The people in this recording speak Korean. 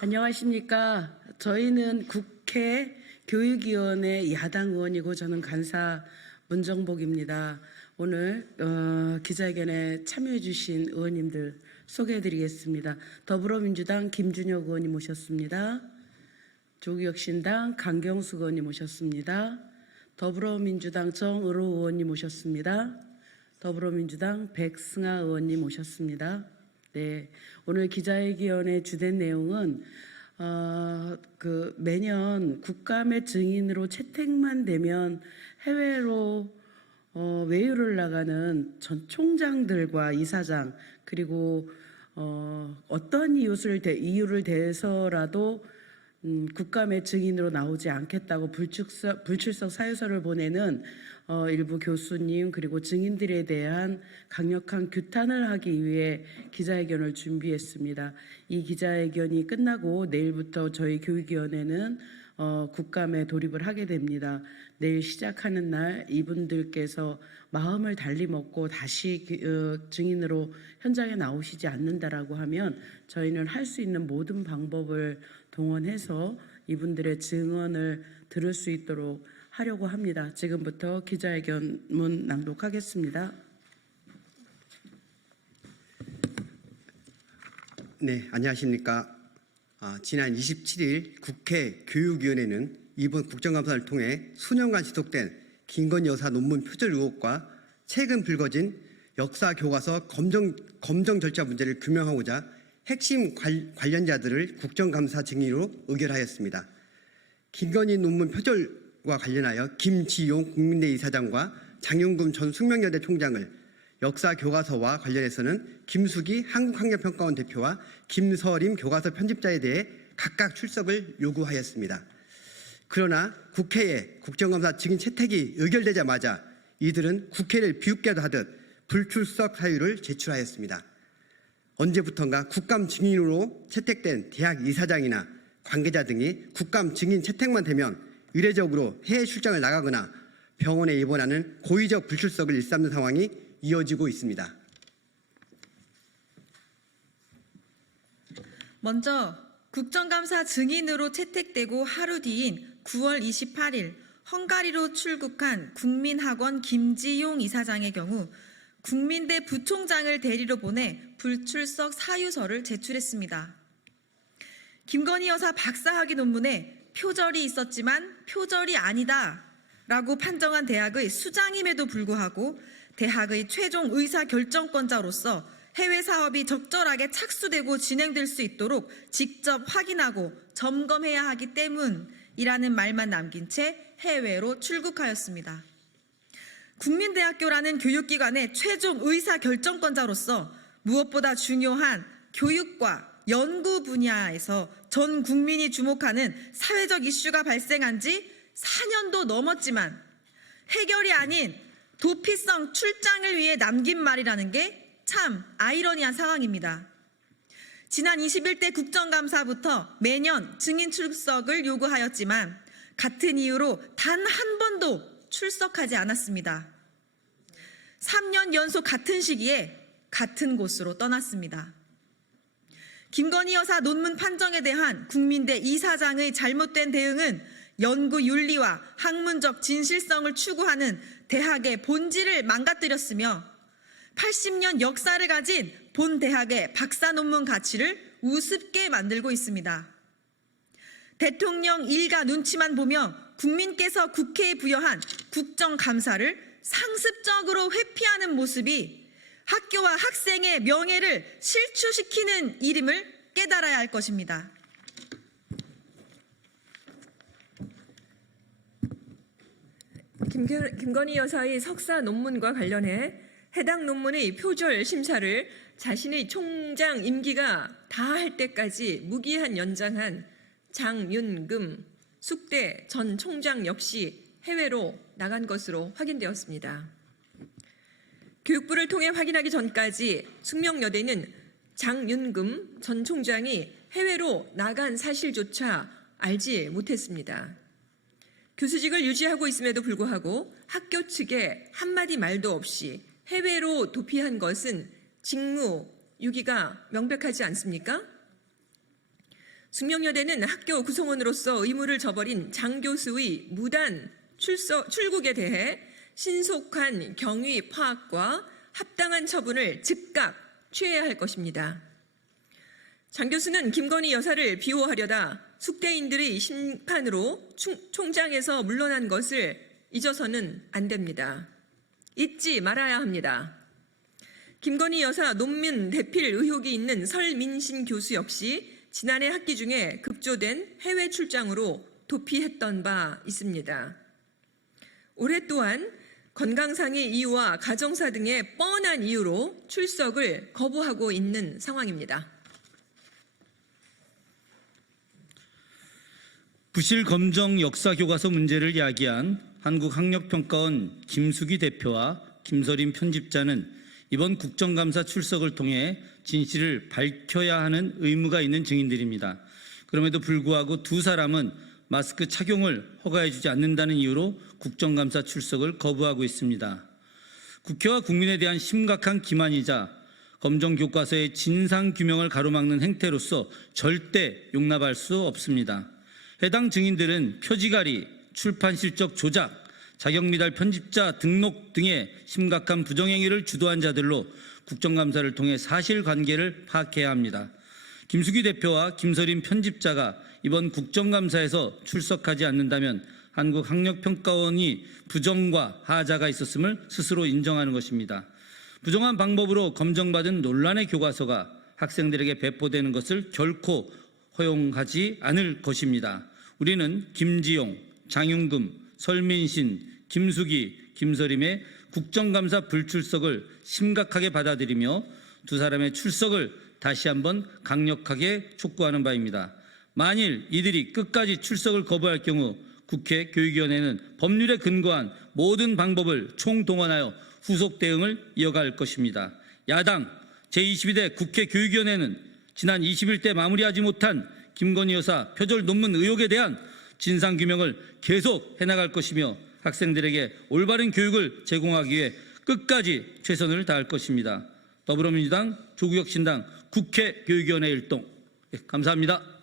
안녕하십니까. 저희는 국회 교육위원회 야당 의원이고 저는 간사 문정복입니다. 오늘 기자회견에 참여해 주신 의원님들 소개해 드리겠습니다. 더불어민주당 김준혁 의원님 모셨습니다. 조국혁신당 강경숙 의원님 모셨습니다. 더불어민주당 정의로 의원님 모셨습니다. 더불어민주당 백승아 의원님 모셨습니다. 네, 오늘 기자회견의 주된 내용은 매년 국감의 증인으로 채택만 되면 해외로 외유를 나가는 전 총장들과 이사장 그리고 어떤 이유를 대해서라도 국감의 증인으로 나오지 않겠다고 불출석 사유서를 보내는 일부 교수님 그리고 증인들에 대한 강력한 규탄을 하기 위해 기자회견을 준비했습니다. 이 기자회견이 끝나고 내일부터 저희 교육위원회는 국감에 돌입을 하게 됩니다. 내일 시작하는 날 이분들께서 마음을 달리 먹고 다시 증인으로 현장에 나오시지 않는다라고 하면 저희는 할 수 있는 모든 방법을 동원해서 이분들의 증언을 들을 수 있도록 하려고 합니다. 지금부터 기자회견문 낭독하겠습니다. 네, 안녕하십니까. 지난 27일 국회 교육위원회는 이번 국정감사를 통해 수년간 지속된 김건희 여사 논문 표절 의혹과 최근 불거진 역사 교과서 검정 절차 문제를 규명하고자 핵심 관련자들을 국정감사 증인으로 의결하였습니다. 김건희 논문 표절과 관련하여 김지용 국민대 이사장과 장윤금 전 숙명여대 총장을 역사 교과서와 관련해서는 김숙이 한국학력평가원 대표와 김서림 교과서 편집자에 대해 각각 출석을 요구하였습니다. 그러나 국회에 국정감사 증인 채택이 의결되자마자 이들은 국회를 비웃게도 하듯 불출석 사유를 제출하였습니다. 언제부턴가 국감 증인으로 채택된 대학 이사장이나 관계자 등이 국감 증인 채택만 되면 의례적으로 해외 출장을 나가거나 병원에 입원하는 고의적 불출석을 일삼는 상황이 이어지고 있습니다. 먼저 국정감사 증인으로 채택되고 하루 뒤인 9월 28일 헝가리로 출국한 국민학원 김지용 이사장의 경우 국민대 부총장을 대리로 보내 불출석 사유서를 제출했습니다. 김건희 여사 박사학위 논문에 표절이 있었지만 표절이 아니다 라고 판정한 대학의 수장임에도 불구하고 대학의 최종 의사결정권자로서 해외 사업이 적절하게 착수되고 진행될 수 있도록 직접 확인하고 점검해야 하기 때문이라는 말만 남긴 채 해외로 출국하였습니다. 국민대학교라는 교육기관의 최종 의사결정권자로서 무엇보다 중요한 교육과 연구 분야에서 전 국민이 주목하는 사회적 이슈가 발생한 지 4년도 넘었지만 해결이 아닌 도피성 출장을 위해 남긴 말이라는 게 참 아이러니한 상황입니다. 지난 21대 국정감사부터 매년 증인 출석을 요구하였지만 같은 이유로 단 한 번도 출석하지 않았습니다. 3년 연속 같은 시기에 같은 곳으로 떠났습니다. 김건희 여사 논문 판정에 대한 국민대 이사장의 잘못된 대응은 연구 윤리와 학문적 진실성을 추구하는 대학의 본질을 망가뜨렸으며 80년 역사를 가진 본 대학의 박사 논문 가치를 우습게 만들고 있습니다. 대통령 일가 눈치만 보며 국민께서 국회에 부여한 국정감사를 상습적으로 회피하는 모습이 학교와 학생의 명예를 실추시키는 일임을 깨달아야 할 것입니다. 김건희 여사의 석사 논문과 관련해 해당 논문의 표절 심사를 자신의 총장 임기가 다할 때까지 무기한 연장한 장윤금 숙대 전 총장 역시 해외로 나간 것으로 확인되었습니다. 교육부를 통해 확인하기 전까지 숙명여대는 장윤금 전 총장이 해외로 나간 사실조차 알지 못했습니다. 교수직을 유지하고 있음에도 불구하고 학교 측에 한마디 말도 없이 해외로 도피한 것은 직무 유기가 명백하지 않습니까? 숙명여대는 학교 구성원으로서 의무를 저버린 장 교수의 무단 출국에 대해 신속한 경위 파악과 합당한 처분을 즉각 취해야 할 것입니다. 장 교수는 김건희 여사를 비호하려다 숙대인들의 심판으로 총장에서 물러난 것을 잊어서는 안 됩니다. 잊지 말아야 합니다. 김건희 여사 논문 대필 의혹이 있는 설민신 교수 역시 지난해 학기 중에 급조된 해외 출장으로 도피했던 바 있습니다. 올해 또한 건강상의 이유와 가정사 등의 뻔한 이유로 출석을 거부하고 있는 상황입니다. 부실 검정 역사 교과서 문제를 야기한 한국학력평가원 김숙희 대표와 김서림 편집자는 이번 국정감사 출석을 통해 진실을 밝혀야 하는 의무가 있는 증인들입니다. 그럼에도 불구하고 두 사람은 마스크 착용을 허가해주지 않는다는 이유로 국정감사 출석을 거부하고 있습니다. 국회와 국민에 대한 심각한 기만이자 검정 교과서의 진상 규명을 가로막는 행태로서 절대 용납할 수 없습니다. 해당 증인들은 표지가리, 출판 실적 조작, 자격미달 편집자 등록 등의 심각한 부정행위를 주도한 자들로 국정감사를 통해 사실관계를 파악해야 합니다. 김숙희 대표와 김서림 편집자가 이번 국정감사에서 출석하지 않는다면 한국학력평가원이 부정과 하자가 있었음을 스스로 인정하는 것입니다. 부정한 방법으로 검정받은 논란의 교과서가 학생들에게 배포되는 것을 결코 허용하지 않을 것입니다. 우리는 김지용, 장윤금, 설민신, 김숙희, 김서림의 국정감사 불출석을 심각하게 받아들이며 두 사람의 출석을 다시 한번 강력하게 촉구하는 바입니다. 만일 이들이 끝까지 출석을 거부할 경우 국회 교육위원회는 법률에 근거한 모든 방법을 총동원하여 후속 대응을 이어갈 것입니다. 야당 제22대 국회 교육위원회는 지난 21대 마무리하지 못한 김건희 여사 표절 논문 의혹에 대한 진상규명을 계속 해나갈 것이며 학생들에게 올바른 교육을 제공하기 위해 끝까지 최선을 다할 것입니다. 더불어민주당, 조국혁신당 국회 교육위원회 일동 감사합니다.